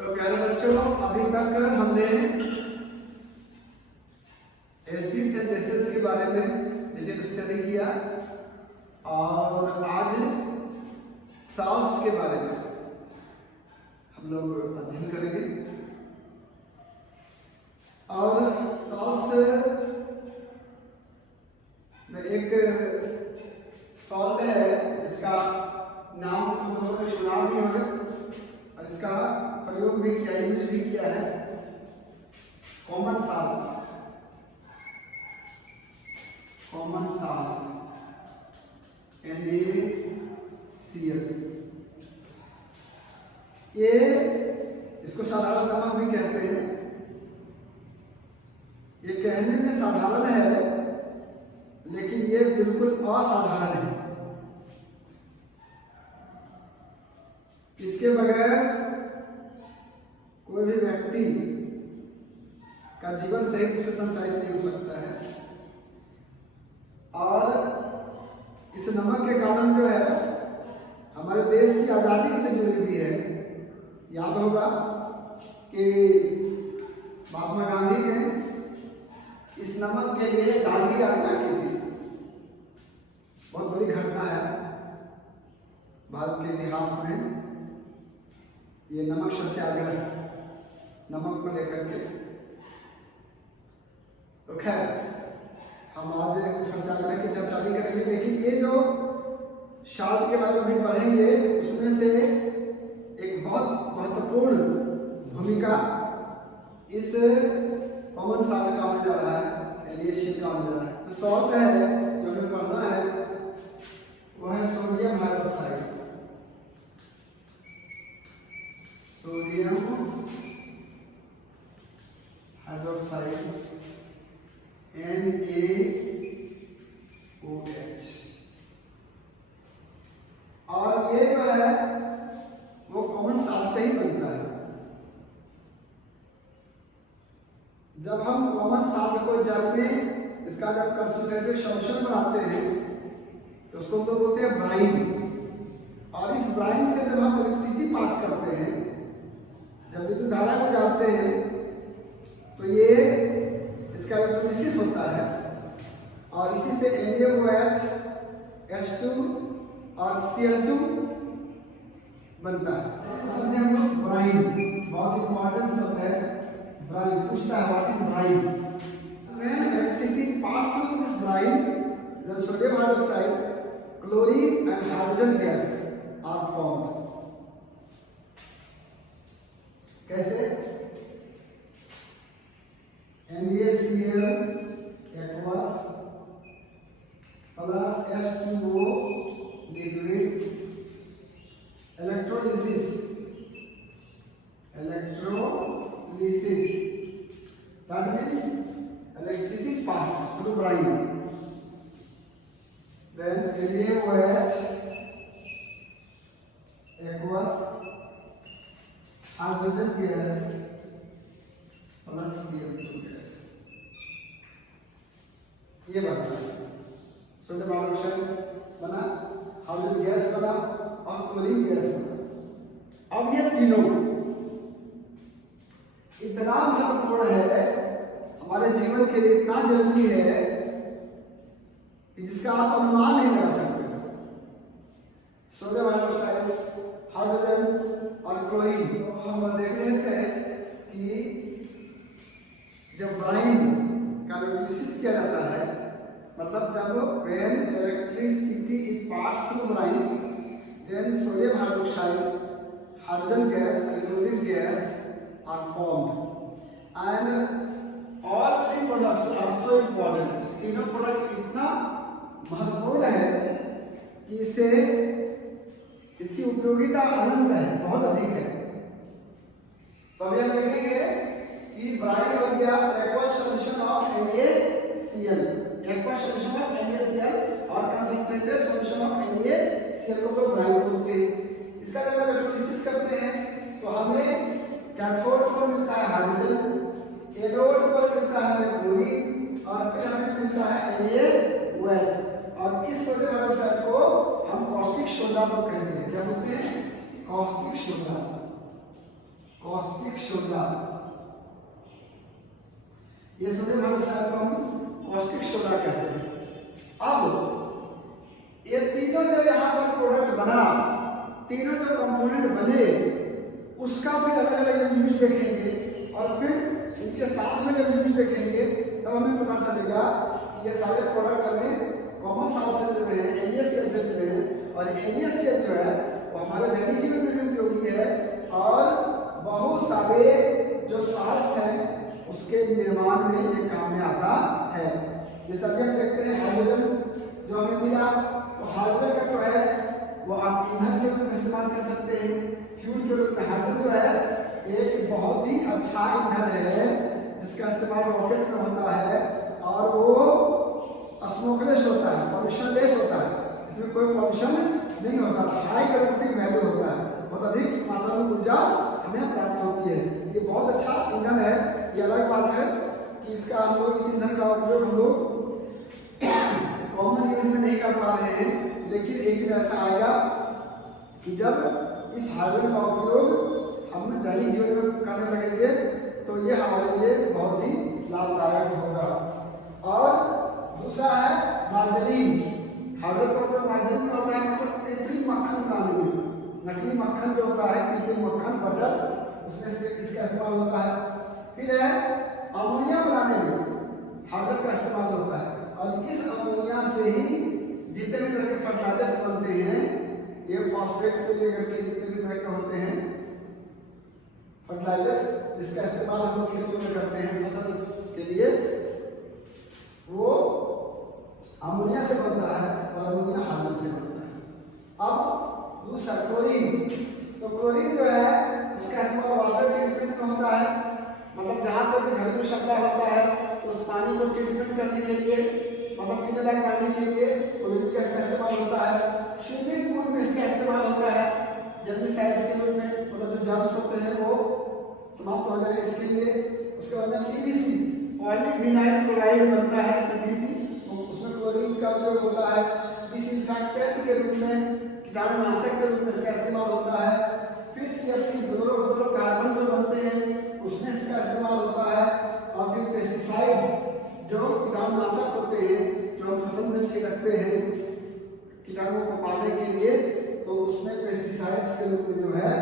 तो प्यारे बच्चों, अभी तक हमने एसिड्स एंड बेसेस के बारे में डिटेल स्टडी किया और आज सॉल्ट्स के बारे में हम लोग अध्ययन करेंगे। और सॉल्ट्स में एक सॉल्ट है जिसका नाम तुम लोगों ने सुना भी होगा और इसका प्रयोग भी किया, यूज भी किया है, common salt. Common salt NaCl, ये इसको साधारण नमक भी कहते हैं। ये कहने में साधारण है लेकिन ये बिल्कुल असाधारण है। इसके बगैर कोई भी व्यक्ति का जीवन सही रूप से संचालित नहीं हो सकता है। और इस नमक के कारण जो है हमारे देश की आज़ादी से जुड़ी हुई है। याद होगा कि महात्मा गांधी ने इस नमक के लिए दांडी यात्रा की थी। बहुत बड़ी घटना है भारत के इतिहास में, ये नमक सत्याग्रह, नमक को लेकर के। तो खैर हम आज सत्याग्रह की चर्चा भी करेंगे, लेकिन ये जो सॉल्ट के बारे में भी पढ़ेंगे उसमें से एक बहुत महत्वपूर्ण भूमिका इस कॉमन सॉल्ट का होने जा रहा है, NaCl का होने जा रहा है। तो सॉल्ट है जो हमें पढ़ना है वह है sodium hydroxide. Sodium hydroxide NaOH। और ये जो है वो कॉमन सॉल्ट से ही बनता है। जब हम कॉमन सॉल्ट को जल में इसका जब कंसंट्रेटेड सॉल्यूशन बनाते हैं तो उसको हम लोग बोलते हैं ब्राइन। और इस ब्राइन से जब हम इलेक्ट्रिसिटी पास करते हैं, जब विद्युत धारा को जानते हैं, तो ये इसका इलेक्ट्रोलिसिस होता है और इसी से NaOH, H2 और Cl2 बनता है। समझे हम लोग ब्राइन, बहुत इंपॉर्टेंट शब्द है ब्राइन। पूछता है what is brine? When electricity pass through this brine, then sodium hydroxide, chlorine and hydrogen gas are formed. कैसे? NaCl aqueous plus H2O liquid, electrolysis, that means electricity passed through brine. Then NaOH aqueous, hydrogen gas plus Cl2 gas, ये बना sodium hydroxide बना, hydrogen gas बना और chlorine gas बना। अब ये तीनों इतना महत्वपूर्ण है हमारे जीवन के लिए, इतना जरूरी है कि जिसका आप अनुमान नहीं लगा सकते। सोडियम हाइड्रोक्साइड, हाइड्रोजन और क्लोरीन हम देख रहे थे कि जब ब्राइन का इलेक्ट्रोलिसिस किया जाता है, मतलब जब when electricity is passed through brine, then sodium hydroxide, hydrogen gas and chlorine gas are formed, and all three products are so important. तीनों प्रोडक्ट इतना महत्वपूर्ण है कि इसे इसकी उपयोगिता अनंत है, बहुत अधिक है। तो अभी हम देखेंगे कि ब्राइन हो गया aqueous solution of NaCl, aqueous solution of NaCl और कंसंट्रेटेड सॉल्यूशन ऑफ NaCl को ब्राइन बोलते हैं। इसका जब इलेक्ट्रोलिसिस करते हैं तो हमें कैथोड पर मिलता है हाइड्रोजन, एनोड पर मिलता है क्लोरीन और फिर हमें मिलता है NaOH। और इस सोडियम हाइड्रोक्साइड को हम कॉस्टिक सोडा को कहते हैं। क्या बोलते हैं? Caustic soda. कॉस्टिक सोडा, ये सोडियम हाइड्रोक्साइड को हम कॉस्टिक सोडा कहते हैं। अब ये तीनों जो यहाँ पर प्रोडक्ट बना, तीनों जो कंपोनेंट बने, उसका भी अलग अलग यूज देखेंगे और फिर इनके साथ में जब यूज देखेंगे तब हमें पता चलेगा ये सारे प्रोडक्ट हमें कॉमन सोर्स से मिल रहे हैं, NaCl से मिल रहे हैं। और NaCl जो है वो हमारे दैनिक जीवन में भी उपयोगी है और बहुत सारे जो साल्ट्स हैं उसके निर्माण में ये काम में आता है। जैसा कि हम देखते हैं हाइड्रोजन जो हमें मिला, तो हाइड्रोजन का जो है वो आप ईंधन के रूप में इस्तेमाल कर सकते हैं, फ्यूल के रूप में। हाइड्रोजन जो है एक बहुत ही अच्छा ईंधन है जिसका इस्तेमाल रॉकेट में होता है और वो स्मोकलेस होता है, पॉल्यूशन लेस होता है, इसमें कोई पॉल्यूशन नहीं होता, हाई कैलोरीफिक वैल्यू होता है, बहुत अधिक मात्रा में ऊर्जा हमें प्राप्त होती है। ये बहुत अच्छा ईंधन है। ये अलग बात है कि इसका हम लोग इस ईंधन का उपयोग हम लोग कॉमन यूज में नहीं कर पा रहे हैं, लेकिन एक दिन ऐसा आएगा कि जब इस हाइड्रोजन का उपयोग हम दैनिक जीवन में करने लगेंगे तो ये हमारे लिए बहुत ही लाभदायक होगा। और दूसरा है मार्जरीन। हाइड्रोजन का उपयोग मार्जरीन में होता है, मतलब कृत्रिम मक्खन बनाने में। नकली मक्खन जो होता है, कृत्रिम मक्खन, बटर, उसमें से इसका इस्तेमाल होता है। फिर है अमोनिया बनाने में हाइड्रोजन का इस्तेमाल होता है और इस अमोनिया से ही जितने भी तरह के फर्टिलाइजर्स बनते हैं, ये फॉस्फेट से लेकर के जितने भी तरह के होते हैं फर्टिलाइजर्स जिसका इस्तेमाल हम लोग खेतों में करते हैं फसल के लिए, वो अमोनिया से बनता है और अमोनिया हाइड्रोजन से बनता है। अब दूसरा क्लोरीन, तो क्लोरीन जो है उसका इस्तेमाल वाटर ट्रीटमेंट में होता है, मतलब जहाँ पर भी घरेलू सप्लाई होता है तो उस पानी को ट्रीटमेंट करने के लिए, मतलब पीने लायक पानी के लिए क्लोरीन का इसका इस्तेमाल होता है। स्विमिंग पूल में इसका इस्तेमाल होता है जर्मिसाइड्स के रूप में, मतलब जो जर्म्स होते हैं वो समाप्त हो जाए इसके लिए। उसके बाद में PVC, पॉली विनाइल क्लोराइड बनता है PVC, उसमें क्लोरीन का उपयोग होता है। डिसइंफेक्टेंट के रूप में, कीटाणुनाशक के रूप में इसका इस्तेमाल होता है। फिर CFC, क्लोरोफ्लोरोकार्बन जो बनते हैं उसमें इसका इस्तेमाल होता है। और फिर पेस्टिसाइड्स जो कीटाणुनाशक होते हैं जो हम फसल में छिड़कते हैं कीटाणुओं को मारने के लिए, तो उसमें पेस्टिसाइड्स के रूप में जो है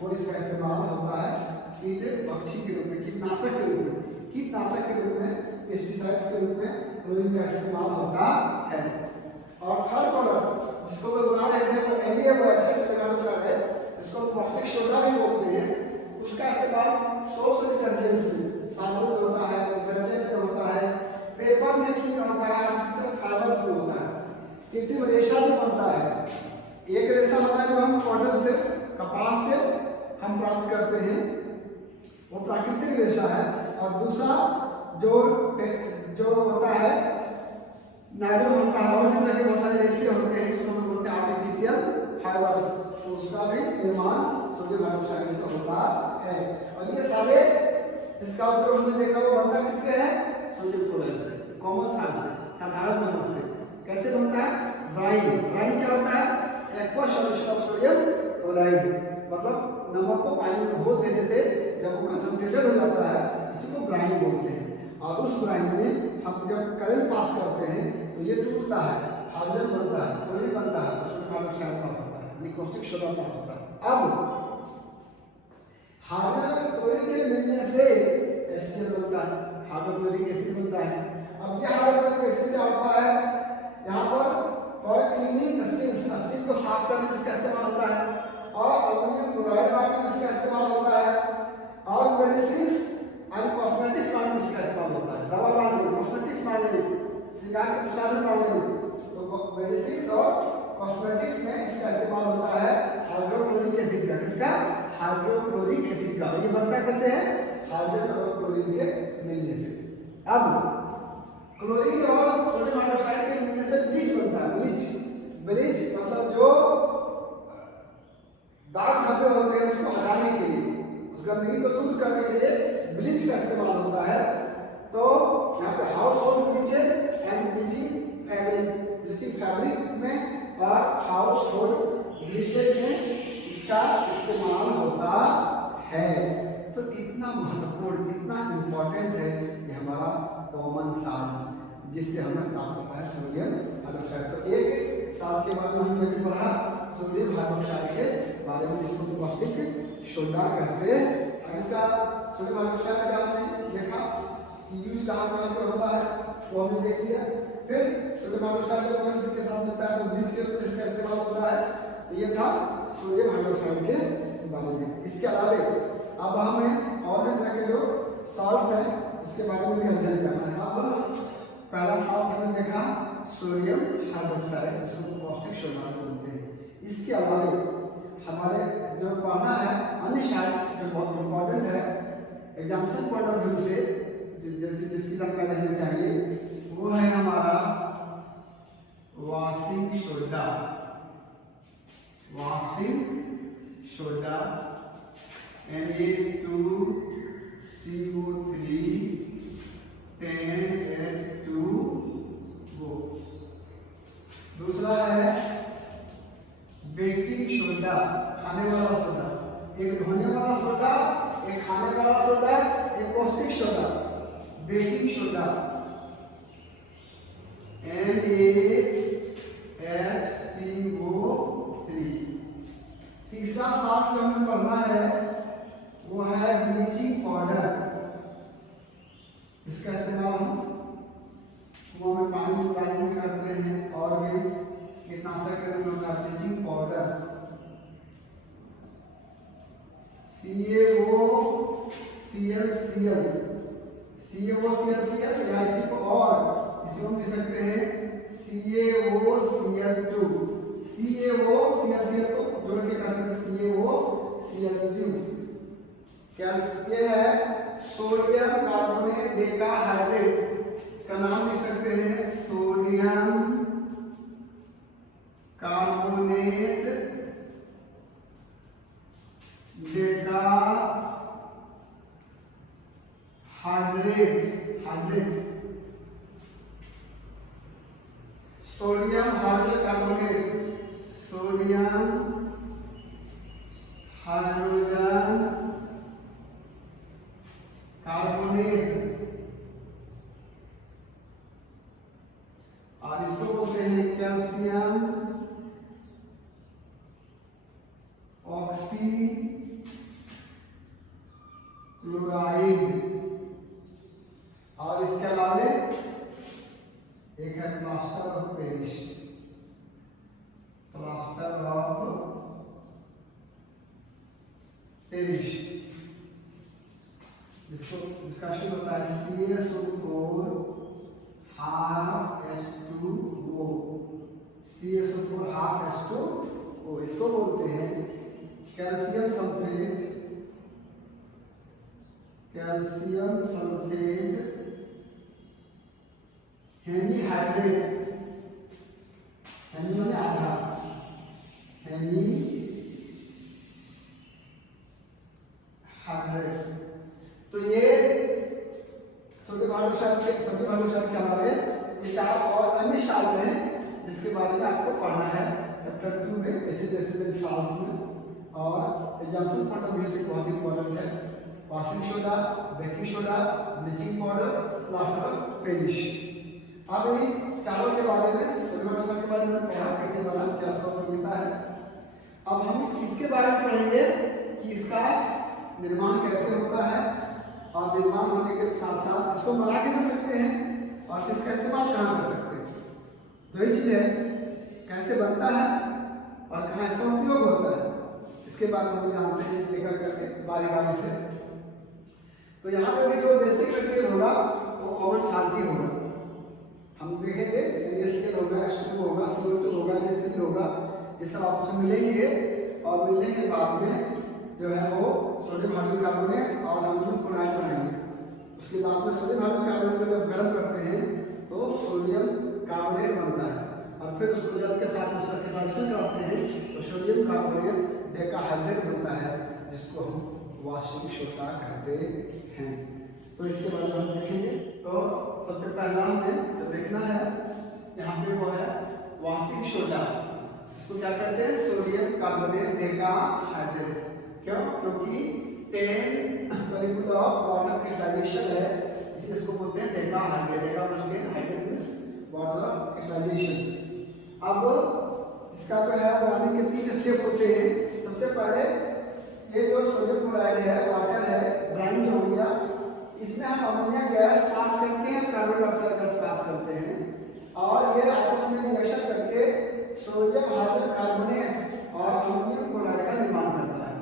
वो इसका इस्तेमाल होता है। कीट पक्षी के रूप में, कीटनाशक के रूप में, कीटनाशक के रूप में, पेस्टिसाइड्स के रूप में क्लोरीन का इस्तेमाल होता है। और थर्ड प्रोडक्ट जिसको वो बना रहे थे वो NaOH है, इसको कॉस्टिक सोडा भी बोलते हैं। उसका इस्तेमाल सोप्स और डिटर्जेंट्स में, साबुन में होता है, डिटर्जेंट में होता है, पेपर मेकिंग में होता है, आर्टिफिशियल फाइबर्स में होता है। कृत्रिम रेशा भी बनता है। एक रेशा होता है जो हम कॉटन से, कपास से हम प्राप्त करते हैं, वो प्राकृतिक रेशा है। और दूसरा जो होता है नायलॉन होता है, और भी तरह के बहुत सारे रेशे होते हैं जिसको हम बोलते हैं आर्टिफिशियल फाइबर्स, तो उसका भी निर्माण सोडियम हाइड्रोक्साइड से होता है। और ये सारे जिसका उपयोग हमने देखा वो बनता किससे है? सोडियम क्लोराइड से, कॉमन सॉल्ट से, साधारण नमक से। कैसे बनता है? ब्राइन। ब्राइन क्या होता है? Aqua solution of sodium chloride, मतलब नमक को पानी में घोल देने से जब वो कंसंट्रेटेड हो जाता है इसी को ब्राइन बोलते हैं। और उस ब्राइन में हम जब करंट पास करते हैं तो ये टूटता है, हाइड्रोजन बनता है, क्लोरीन बनता है, सोडियम हाइड्रोक्साइड प्राप्त होता है, यानी कॉस्टिक सोडा प्राप्त होता है। अब हाइड्रोजन क्लोरीन के मिलने से HCl बनता है, हाइड्रोक्लोरिक एसिड बनता है। अब ये हाइड्रोक्लोरिक एसिड क्या होता है? यहाँ पर फॉर क्लीनिंग स्टील को साफ करने में इसका इस्तेमाल होता है, और अमोनियम क्लोराइड बनाने में इसका इस्तेमाल होता है, और मेडिसिन और कॉस्मेटिक्स बनाने में इसका इस्तेमाल होता है। दवा बनाने में, कॉस्मेटिक्स बनाने में, श्रृंगार के प्रसाधन बनाने में, तो मेडिसिन और कॉस्मेटिक्स में इसका इस्तेमाल होता है हाइड्रोक्लोरिक एसिड का। किसका? हाइड्रोक्लोरिक एसिड का। ये बनता कैसे है? हाइड्रोजन और क्लोरीन के मिलने से। अब क्लोरीन और सोडियम हाइड्रोक्साइड के मिलने से ब्लीच बनता है। ब्लीच मतलब जो दाग धब्बे होते हैं उसको हटाने के लिए, उस गंदगी को दूर करने के लिए ब्लीच का इस्तेमाल होता है। तो यहाँ पे हाउस होल्ड ब्लीच है एंड ब्लीचिंग फैब्रिक में और हाउस होल्ड ब्लीचेज में इसका इस्तेमाल होता है। इतना महत्वपूर्ण, इतना इम्पोर्टेंट है कि हमारा कॉमन साल्ट जिससे हमें प्राप्त होता है सोडियम हाइड्रोक्साइड। तो एक साल के बाद हमने भी पढ़ा सोडियम हाइड्रोक्साइड के बारे में, जिसको कॉस्टिक सोडा कहते हैं। इसका सोडियम हाइड्रोक्साइड का आपने देखा कि यूज कहाँ कहाँ पे होता है, वो हमने देख लिया। फिर सोडियम हाइड्रोक्साइड को कौन के साथ मिलता है, तो ब्लीच के रूप में इसका इस्तेमाल होता है। तो ये था सोडियम हाइड्रोक्साइड के बारे में। इसके अलावे अब हमें और भी तरह के जो सॉल्ट्स हैं उसके बारे में भी अध्ययन करना है। अब पहला सॉल्ट हमने देखा सोडियम हाइड्रोक्साइड, जिसको कॉस्टिक सोडा बोलते हैं। इसके अलावे हमारे जो पढ़ना है अन्य सॉल्ट जो बहुत इंपॉर्टेंट है एग्जाम्पल पॉइंट ऑफ व्यू से, जिसकी जानकारी हमें चाहिए, वो है हमारा washing soda. Washing soda Na2CO3 10H2O। दूसरा है बेकिंग सोडा, खाने वाला सोडा। एक धोने वाला सोडा, एक खाने वाला सोडा, एक caustic soda. Baking soda NaHCO3। तीसरा सॉल्ट जो हमें पढ़ना है वो है ब्लीचिंग पाउडर। इसका इस्तेमाल हम कुआं में पानी डालने में करते हैं और भी कीटनाशक के रूप में होता है ब्लीचिंग पाउडर। CaOCl या इसी को और इसी को हम लिख सकते हैं CaOCl2। CaOCl को जोड़ के कह सकते हैं CaOCl2। ये है सोडियम कार्बोनेट डेकाहाइड्रेट। इसका नाम लिख सकते हैं sodium carbonate decahydrate. Sodium hydrocarbonate, sodium hydrogen carbonate, और इसको बोलते हैं कैल्शियम ऑक्सी क्लोराइड। और इसके अलावा एक है plaster of Paris. Plaster of Paris जिसका शुरू होता है CaSO4 ½ H2O। CaSO4 ½ H2O, इसको बोलते हैं calcium sulphate. Calcium sulphate hemihydrate. Hemi माने आधा, हेमी हाइड्रेट। तो ये सोडियम हाइड्रोक्साइड के अलावे ये चार और अन्य सॉल्ट हैं जिसके बारे में आपको पढ़ना है चैप्टर 2 में एसिड सॉल्ट्स में। और एग्जाम्पल पॉइंट ऑफ व्यू से बहुत इंपॉर्टेंट है washing soda, baking soda, bleaching powder, plaster of Paris. अब इन चारों के बारे में सोडियम हाइड्रोक्साइड के बारे में पढ़ा कैसे बना, क्या स्वरूप मिलता है। अब हम इसके बारे में पढ़ेंगे कि इसका निर्माण कैसे होता है, और निर्माण होने के साथ साथ इसको बना कैसे सकते हैं और इसका इस्तेमाल कहाँ कर सकते हैं। दो ही चीज़ है, कैसे बनता है और कहाँ इसका उपयोग होता है, इसके बारे में हम जानते हैं लेकर करके बारी बारी से। तो यहाँ पे भी जो बेसिक मटेरियल होगा वो कॉमन साल्ट ही होगा। हम देखेंगे NaCl होगा, H2O होगा, CO2 होगा, Na3 होगा, ये सब आपस में मिलेंगे और मिलने के बाद में जो है वो सोडियम हाइड्रोकार्बोनेट और अमोनियम क्लोराइड बनाएंगे। उसके बाद में सोडियम हाइड्रोकार्बोनेट को जब गर्म करते हैं तो सोडियम कार्बोनेट बनता है, और फिर उसको जल के साथ उसका रिएक्शन कराते हैं तो सोडियम कार्बोनेट डेकाहाइड्रेट बनता है, जिसको हम वाशिंग सोडा कहते हैं। तो इसके बारे में हम देखेंगे। तो सबसे पहला हमें जो देखना है यहाँ पे वो है वाशिंग सोडा। इसको क्या कहते हैं, सोडियम कार्बोनेट डेकाहाइड्रेट। क्यों? क्योंकि 10 मॉलिक्यूल ऑफ वाटर क्रिस्टलाइजेशन है, इसलिए इसको बोलते हैं decahydrate. Decahydrate means water crystallization. अब इसका जो है बनाने के 3 स्टेप होते हैं। सबसे पहले ये जो सोडियम क्लोराइड है, वाटर है, ब्राइन जो हो गया, इसमें हम अमोनिया गैस पास करते हैं, कार्बन डाइऑक्साइड गैस पास करते हैं, और ये आपस में रिएक्शन करके सोडियम हाइड्रोजन कार्बोनेट और अमोनियम क्लोराइड का निर्माण करता है।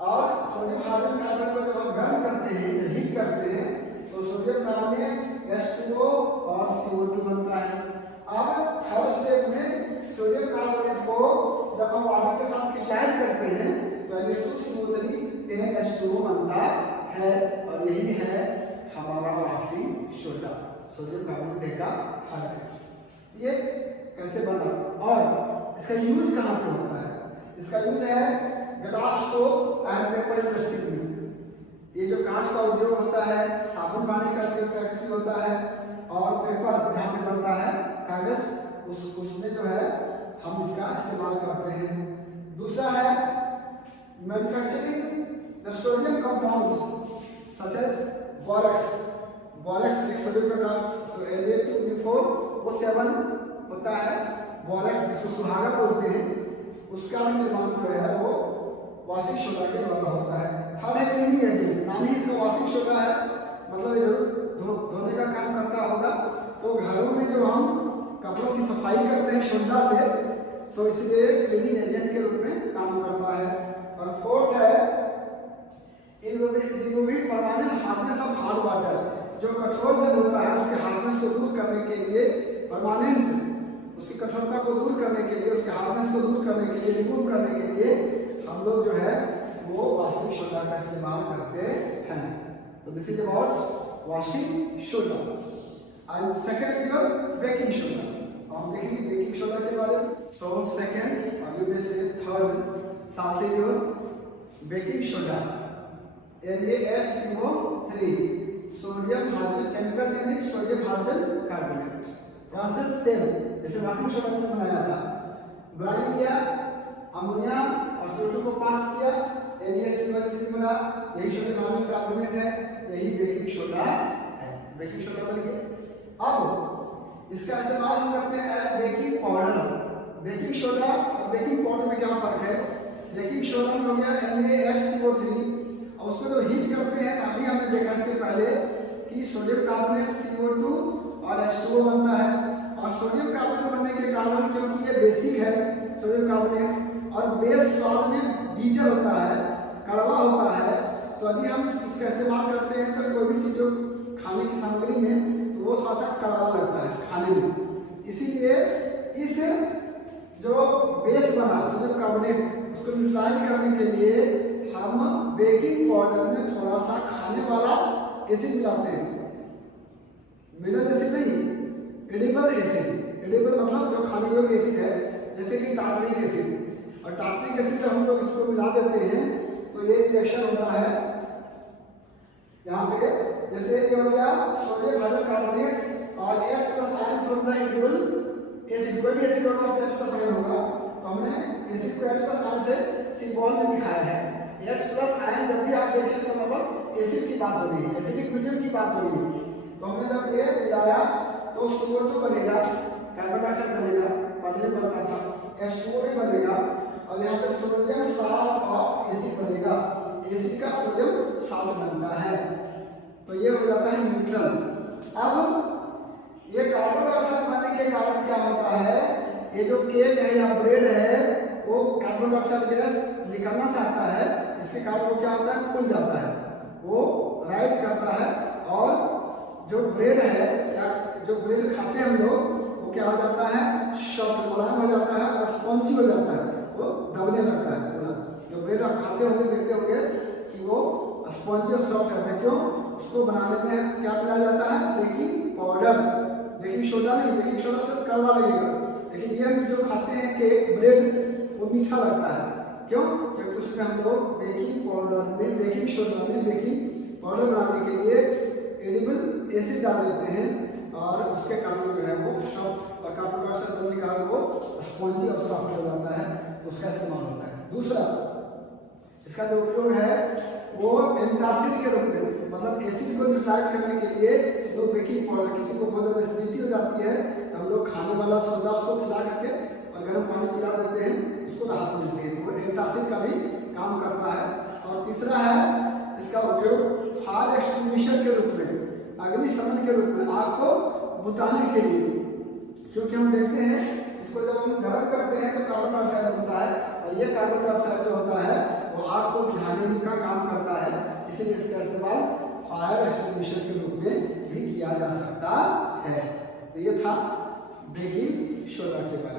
और सोडियम हाइड्रोजन कार्बोनेट को जब हम गर्म करते हैं, हीट करते हैं, तो सोडियम कार्बोनेट H2O और CO2 बनता है। अब थर्ड स्टेप में सोडियम कार्बोनेट को जब हम वाटर के साथ क्रिस्टलाइज करते हैं तो H2CO3 NH2O बनता है, और यही है हमारा washing soda, sodium carbonate decahydrate. ये कैसे बना और इसका यूज कहाँ पे होता है? इसका यूज है glass soap and paper industry में। ये जो कांच का उद्योग होता है, साबुन बनाने का जो फैक्ट्री होता है, और पेपर जहाँ पे बनता है कागज, उसमें जो है हम इसका इस्तेमाल करते हैं। दूसरा है manufacturing the sodium compounds such as borax. Borax एक सोडियम का O7 होता है, बोरेक्स जिसको सुहागा बोलते हैं, उसका निर्माण जो है वो वाशिंग सोडा के द्वारा होता है। थर्ड है क्लीनिंग एजेंट, नाम ही इसका वाशिंग सोडा है, मतलब ये धोने का काम करता होगा। तो घरों में जो हम कपड़ों की सफाई करते हैं सोडा से, तो इसलिए क्लीनिंग एजेंट के रूप में काम करता है। और फोर्थ है removing permanent hardness of hard water. जो कठोर जल होता है उसके हार्डनेस को दूर करने के लिए, परमानेंट उसकी कठोरता को दूर करने के लिए, उसके हार्डनेस को दूर करने के लिए, रिमूव करने के लिए हम लोग जो है वो वाशिंग सोडा का इस्तेमाल करते हैं। तो this is about washing soda. And second is your baking soda. हम देखेंगे बेकिंग सोडा के बारे में। तो सेकंड और यू मे से थर्ड साथ ही जो baking soda NaSO3 sodium hydrogen, chemical name is sodium hydrogen carbonate. Process same जैसे वाशिंग सोडा में बनाया था, ब्राइन किया, अमोनिया और CO2 को पास किया, NaCO3 बना, यही सोडियम हाइड्रोजन कार्बोनेट है, यही बेकिंग सोडा है। बेकिंग सोडा बन गया। अब इसका इस्तेमाल हम करते हैं as baking powder. Baking soda और बेकिंग पाउडर में क्या फर्क है? बेकिंग सोडा में हो गया NaSO3, और उसको जो हीट करते हैं, अभी हमने देखा इसके पहले कि सोडियम कार्बोनेट CO2 और H2O बनता है। और सोडियम कार्बोनेट बनने के कारण, क्योंकि ये बेसिक है सोडियम कार्बोनेट, और बेस स्वाद में बीटर होता है, कड़वा होता है, तो यदि हम इसका इस्तेमाल करते हैं तो कोई भी चीज़ जो खाने की सामग्री में, तो वो थोड़ा सा कड़वा लगता है खाने में। इसीलिए इस जो बेस बना सोडियम कार्बोनेट, उसको न्यूट्रलाइज करने के लिए हम बेकिंग पाउडर में थोड़ा सा खाने वाला एसिड मिलाते हैं। मिनरल एसिड नहीं, एडिबल एसिड। एडिबल मतलब जो खाने योग्य एसिड है, जैसे कि टार्टरिक एसिड। और टार्टरिक एसिड जब हम लोग इसको मिला देते हैं तो ये रिएक्शन होता है यहाँ पे, जैसे ये हो गया सोडियम हाइड्रोजन कार्बोनेट और H+ ion from the edible acid. कोई भी एसिड होगा H+ आयन होगा, तो हमने एसिड को H+ आयन से सिंबल में दिखाया है। H+ आयन जब भी आप देखें इसका मतलब एसिड की बात हो रही है, एसिडिक मीडियम की बात हो रही है। तो हमने जब ये मिलाया तो CO2 बनेगा, कार्बन डाइऑक्साइड बनेगा, पहले बनता था, H2O भी बनेगा, और यहाँ पे सोडियम साल्ट और एसिड बनेगा। एसिड का सोडियम साल्ट बनता है, तो ये हो जाता है न्यूट्रल। अब ये कार्बन डाइऑक्साइड बनने के कारण क्या होता है, ये जो केक है या ब्रेड है वो कार्बन डाइऑक्साइड गैस निकलना चाहता है, इसके कारण वो क्या होता है, खुल जाता है, वो राइज करता है, और जो ब्रेड है या जो ब्रेड खाते हैं हम लोग, वो क्या हो जाता है, सॉफ्ट मुलायम हो जाता है और स्पॉन्जी हो जाता है, वो दबने लगता है। जो ब्रेड आप खाते होंगे, देखते होंगे कि वो स्पॉन्जी और सॉफ्ट रहता है। क्यों? उसको बनाने में क्या मिलाया जाता है, बेकिंग पाउडर, बेकिंग सोडा नहीं। बेकिंग सोडा से कड़वा लगेगा, लेकिन ये हम जो खाते हैं केक ब्रेड वो मीठा लगता है। क्यों? क्योंकि उसमें हम लोग बेकिंग पाउडर में, बेकिंग सोडा में बेकिंग पाउडर बनाने के लिए एडिबल एसिड डाल देते हैं, और उसके कारण जो है वो सॉफ्ट और कार्बन डाइऑक्साइड बनने के कारण वो स्पॉन्जी और सॉफ्ट हो जाता है, तो उसका इस्तेमाल होता है। दूसरा इसका जो उपयोग है वो एंटासिड के रूप में, मतलब एसिड को न्यूट्रलाइज करने के लिए लोग बेकिंग पाउडर, किसी को बहुत ज़्यादा एसिडिटी हो जाती है तो हम लोग खाने वाला सोडा उसको खिला करके और गर्म पानी पिला देते हैं, उसको राहत मिलती है। तो वो एंटासिड का भी काम करता है। और तीसरा है इसका उपयोग फायर एक्सटिंग्विशर के रूप में, अग्निशमन के रूप में, आग को बुझाने के लिए। क्योंकि हम देखते हैं इसको जब हम गर्म करते हैं तो कार्बन डाइऑक्साइड होता है और ये कार्बन डाइऑक्साइड जो होता है वो आग को बुझाने का काम करता है, इसीलिए इसका इस्तेमाल फायर एक्सटिंग्विशर के रूप में भी किया जा सकता है। तो ये था बेकिंग सोडा के बारे में।